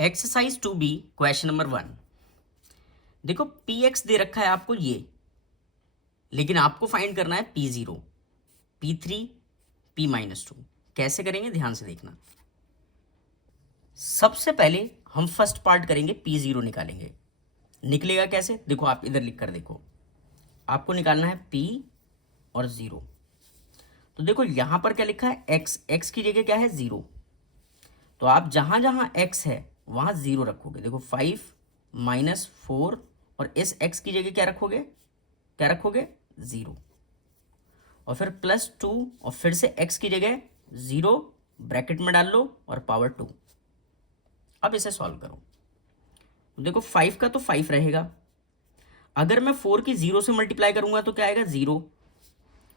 Exercise 2B question number 1। देखो Px दे रखा है आपको ये, लेकिन आपको फाइंड करना है P0, P3, P-2। कैसे करेंगे ध्यान से देखना। सबसे पहले हम फर्स्ट पार्ट करेंगे, P0 निकालेंगे। निकलेगा कैसे देखो, आप इधर लिख कर देखो। आपको निकालना है P और 0। तो देखो यहां पर क्या लिखा है x, x की जगह क्या है 0। तो आप जहां जहां x है वहां 0 रखोगे। देखो 5 -4 और इस x की जगह क्या रखोगे 0, और फिर +2 और फिर से x की जगह 0 ब्रैकेट में डाल लो और पावर 2। अब इसे सॉल्व करो। देखो 5 का तो 5 रहेगा। अगर मैं 4 की 0 से मल्टीप्लाई करूंगा तो क्या आएगा 0,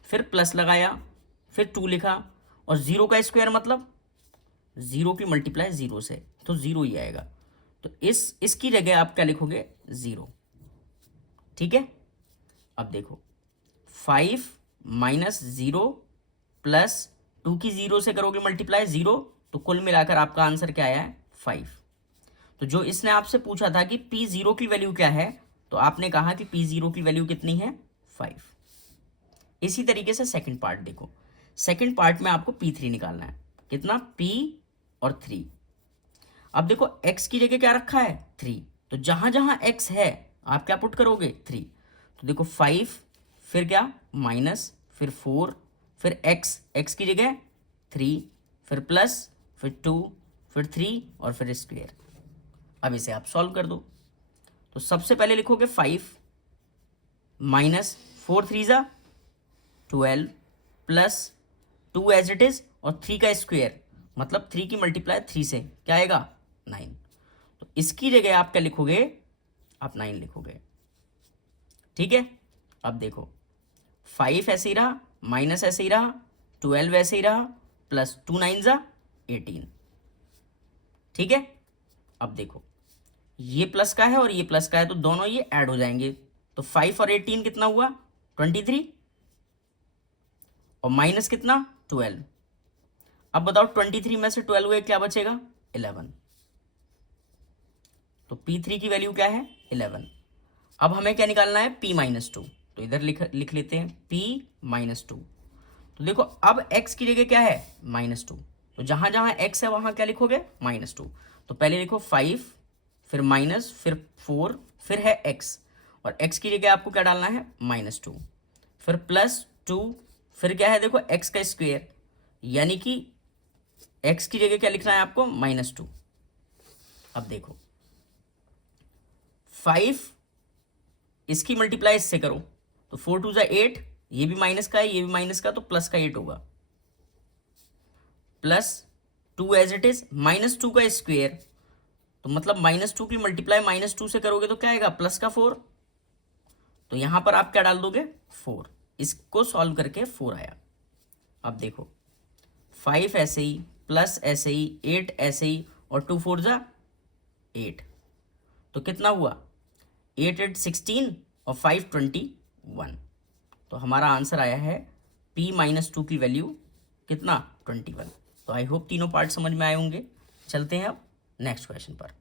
फिर प्लस लगाया, फिर 2 लिखा, और 0 का स्क्वायर मतलब 0 की मल्टीप्लाई 0 से, तो 0 ही आएगा। तो इसकी जगह आप क्या लिखोगे 0। ठीक है। अब देखो 5 -0 प्लस 2 की 0 से करोगे मल्टीप्लाई 0, तो कुल मिलाकर आपका आंसर क्या आया है 5। तो जो इसने आपसे पूछा था कि P0 की वैल्यू क्या है, तो आपने कहा कि P0 की वैल्यू कितनी है 5। इसी तरीके से सेकंड पार्ट देखो। सेकंड पार्ट में आपको P3 निकालना है। कितना P और 3। अब देखो x की जगह क्या रखा है 3, तो जहां जहां x है आप क्या पुट करोगे 3। तो देखो 5, फिर क्या माइनस, फिर 4, फिर x की जगह 3, फिर प्लस, फिर 2, फिर 3 और फिर स्क्वायर। अब इसे आप सॉल्व कर दो। तो सबसे पहले लिखोगे 5 -4 3 ज़ा 12 प्लस 2 एज इट इज और 3 का स्क्वायर मतलब 3 की मल्टीप्लाई 3 से क्या आएगा 9। तो इसकी जगह आप क्या लिखोगे, आप 9 लिखोगे। ठीक है। अब देखो 5 ऐसे ही रहा, माइनस ऐसे ही रहा, 12 ऐसे ही रहा, प्लस 2 9 ज़ा 18। ठीक है। अब देखो ये प्लस का है और ये प्लस का है, तो दोनों ये ऐड हो जाएंगे। तो 5 और 18 कितना हुआ 23, और माइनस कितना 12। अब बताओ 23 में से 12 हुए क्या बचेगा 11। तो P3 की वैल्यू क्या है 11। अब हमें क्या निकालना है P-2। तो इधर लिख लेते हैं P-2। तो देखो अब x की जगह क्या है -2, तो जहां जहां x है वहां क्या लिखोगे -2। तो पहले लिखो 5, फिर माइनस, फिर 4, फिर है x, और x की जगह आपको क्या डालना है -2, फिर +2, फिर क्या है देखो x का स्क्वायर, यानी कि x की जगह क्या लिखना है आपको -2। अब देखो 5 इसकी मल्टीप्लाई इससे करो, तो 4 2 ज़ा 8, ये भी माइनस का है ये भी माइनस का, तो प्लस का 8 होगा, प्लस 2 एज इट इज -2 का स्क्वायर, तो मतलब -2 की मल्टीप्लाई -2 से करोगे तो क्या आएगा प्लस का 4। तो यहां पर आप क्या डाल दोगे 4। इसको सॉल्व करके 4 आया। अब देखो 5 ऐसे ही, प्लस ऐसे ही, 8 ऐसे ही, और 2 4 ज़ा 8, तो कितना हुआ 8 8 16 और 5 21। तो हमारा आंसर आया है P-2 की वैल्यू कितना 21। तो आई होप तीनों पार्ट समझ में आए होंगे। चलते हैं अब नेक्स्ट क्वेश्चन पर।